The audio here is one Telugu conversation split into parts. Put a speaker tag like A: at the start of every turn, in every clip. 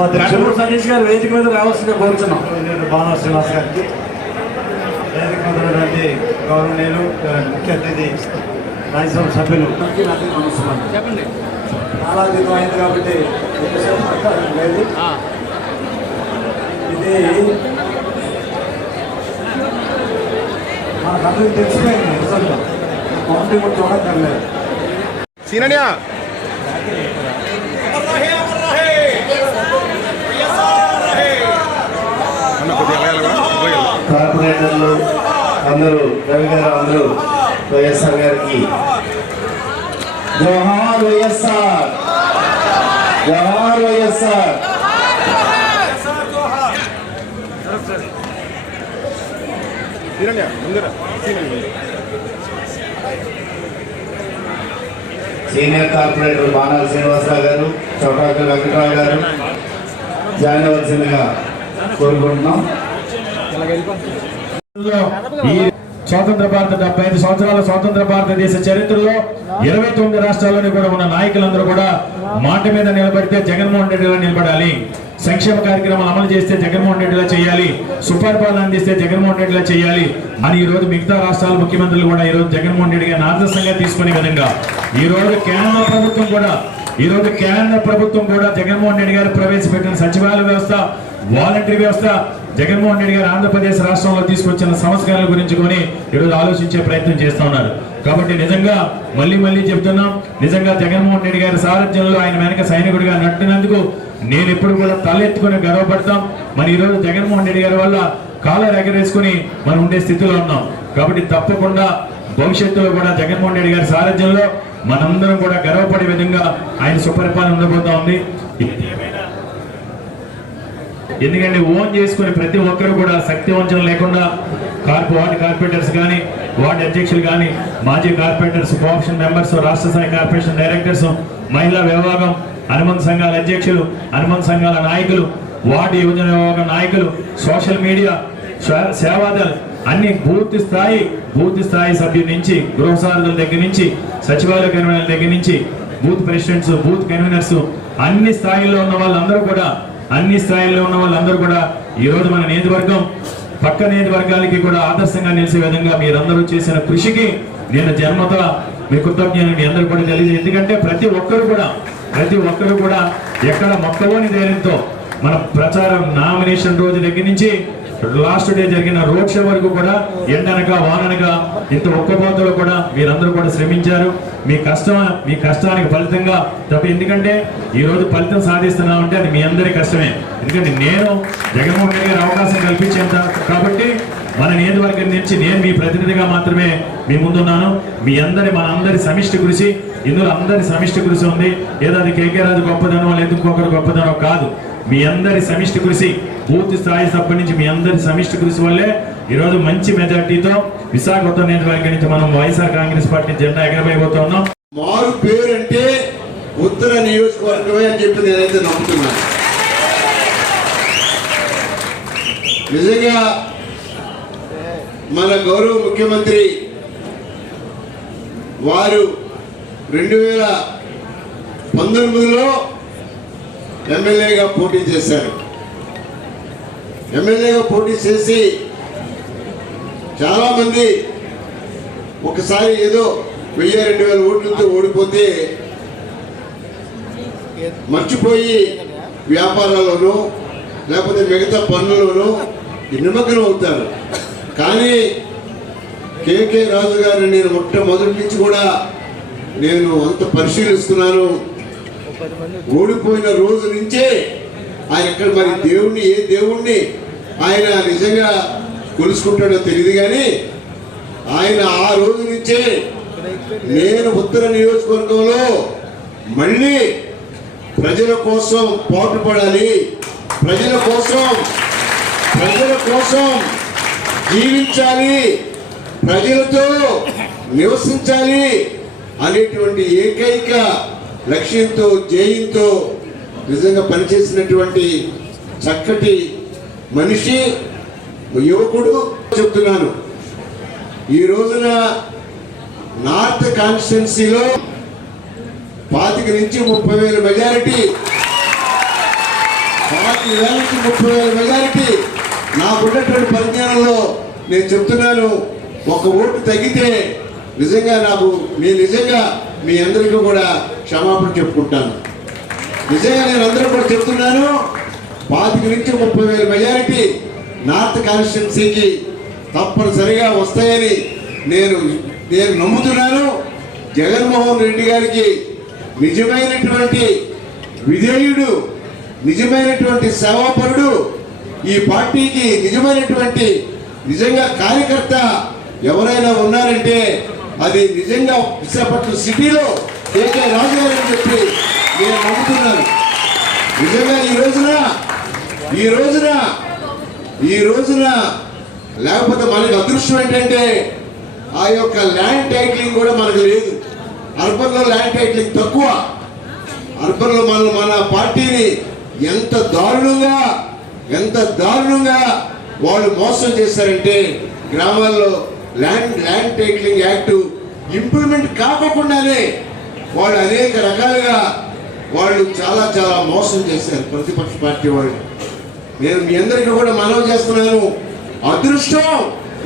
A: ఉపాధ్యక్షులు
B: సతీష్ గారు వేదిక మీద రావాల్సిందిగా కోరుచున్నాం
A: నేను బాణా శ్రీనివాస్ గారికి వేదిక మీద ఉన్నటువంటి గౌరవనీయులు ముఖ్య అతిథి రాజ్యసభ సభ్యులు
B: చెప్పండి.
A: చాలా దినం అయింది కాబట్టి ఇది మనకందరికి తెలిసిపోయింది రిజల్ట్ కౌంటింగ్ కూడా చూడక్కర్లేదు.
C: సీనన్యా.
D: కార్పొరేటర్లు అందరూ రవి గారు అందరూ వైఎస్ఆర్ గారికి. Jawahar YSR. Jawahar YSR. Senior corporator Banala Srinivasarao గారు చౌటాకుల వెంకటరావు గారు జాయిన్ అవ్వాల్సిందిగా కోరుకుంటున్నాం.
E: ఈ స్వాతంత్ర భారత డెబ్బై ఐదు సంవత్సరాల స్వాతంత్ర భారతదేశ చరిత్రలో ఇరవై తొమ్మిది రాష్ట్రాల్లోని కూడా ఉన్న నాయకులందరూ కూడా మాట మీద నిలబడితే జగన్మోహన్ రెడ్డిలా నిలబడాలి. సంక్షేమ కార్యక్రమాలు అమలు చేస్తే జగన్మోహన్ రెడ్డిలా చేయాలి. సుపరిపాలన అందిస్తే జగన్మోహన్ రెడ్డిలా చేయాలి అని ఈ రోజు మిగతా రాష్ట్రాల ముఖ్యమంత్రులు కూడా ఈ రోజు జగన్మోహన్ రెడ్డి గారిని ఆదర్శంగా తీసుకునే విధంగా ఈ రోజు కేంద్ర ప్రభుత్వం కూడా ఈ రోజు కేంద్ర ప్రభుత్వం కూడా జగన్మోహన్ రెడ్డి గారు ప్రవేశపెట్టిన సచివాలయ వ్యవస్థ వాలంటరీ వ్యవస్థ జగన్మోహన్ రెడ్డి గారు ఆంధ్రప్రదేశ్ రాష్ట్రంలో తీసుకొచ్చిన సంస్కరణల గురించి కొని ఈరోజు ఆలోచించే ప్రయత్నం చేస్తూ ఉన్నారు. కాబట్టి నిజంగా మళ్ళీ మళ్ళీ చెప్తున్నాం నిజంగా జగన్మోహన్ రెడ్డి గారి సారథ్యంలో ఆయన వెనక సైనికుడిగా నట్టినందుకు నేను ఎప్పుడు కూడా తలెత్తుకుని గర్వపడతాం. మరి ఈరోజు జగన్మోహన్ రెడ్డి గారి వల్ల కాలర్ ఎగరేసుకుని మనం ఉండే స్థితిలో ఉన్నాం. కాబట్టి తప్పకుండా భవిష్యత్తులో కూడా జగన్మోహన్ రెడ్డి గారి సారథ్యంలో మనందరం కూడా గర్వపడే విధంగా ఆయన సుపరిపాలన ఉండబోతా ఉంది. ఎందుకంటే ఓన్ చేసుకునే ప్రతి ఒక్కరు కూడా శక్తి వంచన లేకుండా కార్పొ వార్డు కార్పొరేటర్స్ కానీ వార్డు అధ్యక్షులు కానీ మాజీ కార్పొరేటర్స్ కోఆప్షన్ మెంబర్స్ రాష్ట్ర స్థాయి కార్పొరేషన్ డైరెక్టర్స్ మహిళా విభాగం అనుబంధ సంఘాల అధ్యక్షులు అనుబంధ సంఘాల నాయకులు వార్డు యువజన విభాగం నాయకులు సోషల్ మీడియా స్వ- సేవాదల్ అన్ని పూర్తి స్థాయి పూర్తి స్థాయి సభ్యుల నుంచి గృహ సారథుల దగ్గర నుంచి సచివాలయ కన్వీనర్ల దగ్గర నుంచి బూత్ ప్రెసిడెంట్స్ బూత్ కన్వీనర్స్ అన్ని స్థాయిల్లో ఉన్న వాళ్ళందరూ కూడా అన్ని స్థాయిల్లో ఉన్న వాళ్ళందరూ కూడా ఈరోజు మన నియోజకవర్గం పక్క నియోజకవర్గాలకి కూడా ఆదర్శంగా నిలిచే విధంగా మీరందరూ చేసిన కృషికి నేను జన్మత మీ కృతజ్ఞతను మీ అందరూ కూడా తెలియజే ఎందుకంటే ప్రతి ఒక్కరు కూడా ప్రతి ఒక్కరు కూడా ఎక్కడ మొక్కలోని ధైర్యంతో మన ప్రచారం నామినేషన్ రోజు దగ్గర నుంచి లాస్ట్ డే జరిగిన రోడ్ షో వరకు కూడా ఎండనక వాననక ఇంత ఒక్కపోతలో కూడా మీరందరూ కూడా శ్రమించారు. మీ కష్టం మీ కష్టానికి ఫలితంగా తప్ప ఎందుకంటే ఈరోజు ఫలితం ఫలితం సాధిస్తున్నామంటే అది మీ అందరి కష్టమే. ఎందుకంటే నేను జగన్మోహన్ రెడ్డి గారి అవకాశం కల్పించేంత కాబట్టి మన నియోజకవర్గం నుంచి నేను మీ ప్రతినిధిగా మాత్రమే మీ ముందున్నాను. మీ అందరి మన అందరి సమిష్టి కృషి ఇందులో అందరి సమిష్టి కృషి ఉంది. ఏదో అది కేకే రాజు గొప్పదనం లేదు ఇంకొకరు గొప్పదనం కాదు. మీ అందరి సమిష్టి కృషి పూర్తి స్థాయి సభ నుంచి మీ అందరి సమిష్టి కృషి వల్లే ఈరోజు మంచి మెజార్టీతో విశాఖపట్నం నియోజకవర్గం నుంచి మనం వైఎస్ఆర్ కాంగ్రెస్ పార్టీ జెండా ఎగరబోతా ఉన్నాం.
F: మారు పేరు అంటే ఉత్తర నియోజకవర్గమే అని చెప్పి నేనైతే నమ్ముతున్నాను. నిజంగా మన గౌరవ ముఖ్యమంత్రి వారు రెండు వేల పంతొమ్మిదిలో ఎమ్మెల్యేగా పోటీ చేశారు. ఎమ్మెల్యేగా పోటీ చేసి చాలామంది ఒకసారి ఏదో వెయ్యి రెండు వేల ఓట్లతో ఓడిపోతే మర్చిపోయి వ్యాపారాల్లోనూ లేకపోతే మిగతా పనుల్లోనూ నిమగ్నం అవుతారు. కానీ కేకే రాజు గారిని నేను మొట్టమొదటి నుంచి కూడా నేను అంత పరిశీలిస్తున్నాను. ఓడిపోయిన రోజు నుంచే ఆయన ఎక్కడ మరి దేవుణ్ణి ఏ దేవుణ్ణి ఆయన నిజంగా కొలుసుకుంటాడో తెలియదు కానీ ఆయన ఆ రోజు నుంచే నేను ఉత్తర నియోజకవర్గంలో మళ్ళీ ప్రజల కోసం పాటుపడాలి. ప్రజల కోసం ప్రజల కోసం జీవించాలి. ప్రజలతో నివసించాలి అనేటువంటి ఏకైక లక్ష్యంతో జయంతో నిజంగా పనిచేసినటువంటి చక్కటి మనిషి యువకుడు చెప్తున్నాను. ఈ రోజున నార్త్ కాన్స్టిట్యున్సీలో పాతిక నుంచి ముప్పై వేల మెజారిటీ. పాతి వేల నుంచి ముప్పై వేల మెజారిటీ. నాకున్నటువంటి పరిజ్ఞానంలో నేను చెప్తున్నాను ఒక ఓటు తగ్గితే నిజంగా నాకు మీ నిజంగా మీ అందరికీ కూడా క్షమాపణ చెప్పుకుంటాను. నిజంగా నేను అందరూ కూడా చెప్తున్నాను పాతిక నుంచి ముప్పై వేల మెజారిటీ నార్త్ కాన్స్టిట్యున్సీకి తప్పనిసరిగా వస్తాయని నేను నేను నమ్ముతున్నాను. జగన్మోహన్ రెడ్డి గారికి నిజమైనటువంటి విధేయుడు నిజమైనటువంటి సేవాపరుడు ఈ పార్టీకి నిజమైనటువంటి నిజంగా కార్యకర్త ఎవరైనా ఉన్నారంటే అది నిజంగా విశాఖపట్నం సిటీలో కేకే రాజు గారు అని చెప్పి నేను నమ్ముతున్నాను. నిజంగా ఈ రోజున ఈ రోజున ఈ రోజున లేకపోతే మనకి అదృష్టం ఏంటంటే ఆ యొక్క ల్యాండ్ టైటిలింగ్ కూడా మనకు లేదు. అర్బన్లో ల్యాండ్ టైటిలింగ్ తక్కువ. అర్బన్లో మన మన పార్టీని ఎంత దారుణంగా ఎంత దారుణంగా వాళ్ళు మోసం చేశారంటే గ్రామాల్లో land land titling act implement కాకుండానే వాళ్ళు అనేక రకాలుగా వాళ్ళు చాలా చాలా మోసం చేశారు. ప్రతిపక్ష పార్టీ వాళ్ళు. నేను మీ అందరికీ కూడా మనవి చేస్తున్నాను. అదృష్టం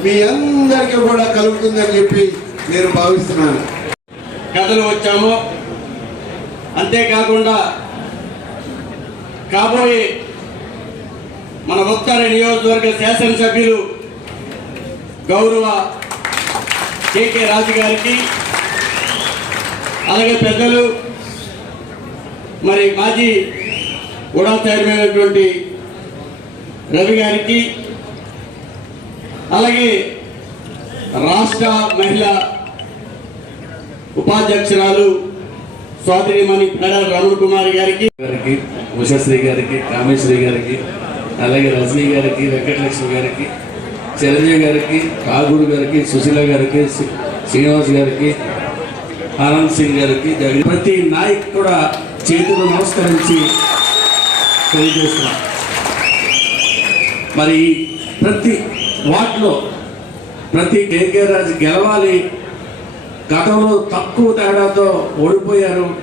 F: మీ అందరికీ కూడా కలుగుతుందని చెప్పి నేను భావిస్తున్నాను.
G: కథలు వచ్చాము. అంతేకాకుండా కాబోయే మన ఉత్తర నియోజకవర్గ శాసనసభ్యులు గౌరవ కేకే రాజు గారికి అలాగే పెద్దలు మరి మాజీ ఉడా చైర్మన్ అయినటువంటి రవి గారికి అలాగే రాష్ట్ర మహిళా ఉపాధ్యక్షురాలు సోదరిమణి పెడ రమణ కుమార్ గారికి
H: గారికి ఉషశ్రీ గారికి కామేశ్వరి గారికి అలాగే రజనీ గారికి వెంకటలక్ష్మి గారికి చిరంజీవి గారికి కాగూడు గారికి సుశీల గారికి శ్రీనివాస్ గారికి ఆనంద్ సింగ్ గారికి ప్రతి నాయకు కూడా చేతులు నమస్కరించి తెలియజేస్తున్నాం. మరి ప్రతి వార్డులో ప్రతి కేకే రాజు గెలవాలి. గతంలో తక్కువ తేడాతో ఓడిపోయారు.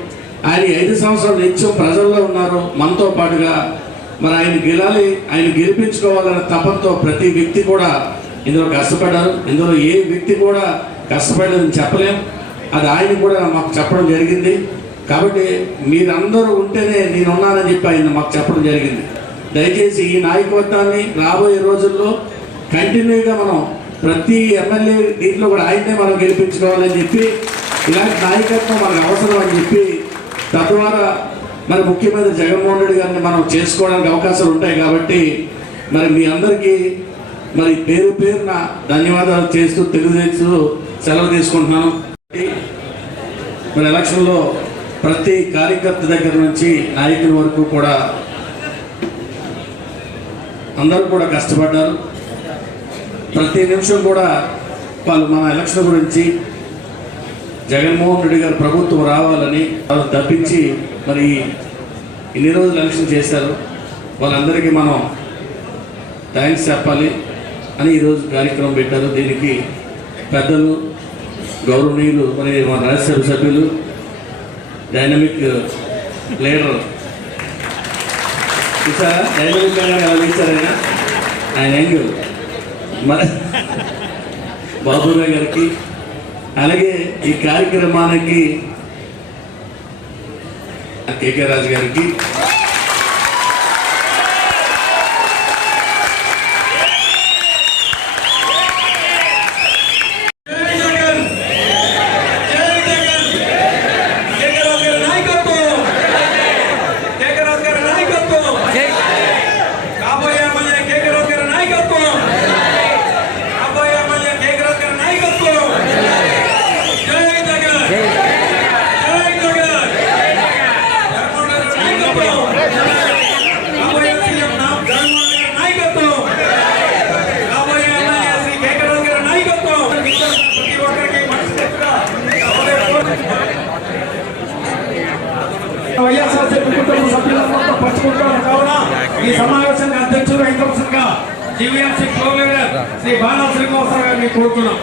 H: ఆయన ఐదు సంవత్సరాలు నిత్యం ప్రజల్లో ఉన్నారు. మనతో పాటుగా మరి ఆయన గెలాలి ఆయన గెలిపించుకోవాలనే తపంతో ప్రతి వ్యక్తి కూడా ఇందులో కష్టపడ్డారు. ఇందులో ఏ వ్యక్తి కూడా కష్టపడలేదని చెప్పలేం. అది ఆయన కూడా మాకు చెప్పడం జరిగింది. కాబట్టి మీరందరూ ఉంటేనే నేను ఉన్నానని చెప్పి ఆయన మాకు చెప్పడం జరిగింది. దయచేసి ఈ నాయకత్వాన్ని రాబోయే రోజుల్లో కంటిన్యూగా మనం ప్రతి ఎమ్మెల్యే దీంట్లో కూడా ఆయన్నే మనం గెలిపించుకోవాలని చెప్పి ఇలాంటి నాయకత్వం మనకు అవసరం అని చెప్పి తద్వారా మరి ముఖ్యమంత్రి జగన్మోహన్ రెడ్డి గారిని మనం చేసుకోవడానికి అవకాశాలు ఉంటాయి కాబట్టి మరి మీ అందరికీ మరి పేరు పేరున ధన్యవాదాలు చేస్తూ తెలియజేస్తూ సెలవు తీసుకుంటున్నాను. మరి ఎలక్షన్లో ప్రతి కార్యకర్త దగ్గర నుంచి నాయకుల వరకు కూడా అందరూ కూడా కష్టపడ్డారు. ప్రతి నిమిషం కూడా వాళ్ళు మన ఎలక్షన్ గురించి జగన్మోహన్ రెడ్డి గారు ప్రభుత్వం రావాలని వాళ్ళు తప్పించి మరి ఇన్ని రోజులు ఎలక్షన్ చేశారు. వాళ్ళందరికీ మనం థ్యాంక్స్ చెప్పాలి అని ఈరోజు కార్యక్రమం పెట్టారు. దీనికి పెద్దలు గౌరవనీయులు మరి మన రాజ్యసభ సభ్యులు డైనమిక్ లీడర్ చూసారా డైనమిక్ ఆయన? ఆయన యాంగిల్. మన బాబురావు గారికి అలాగే ఈ కార్యక్రమానికి కేకే రాజు గారికి
B: కుటుంబ సభ్యులందరూ పంచుకుంటారు కావున ఈ సమావేశానికి అధ్యక్షుడు ఇంకొకసారిగా GVMC co leader Shri Bala Srinivasarao గారిని కోరుతున్నాం.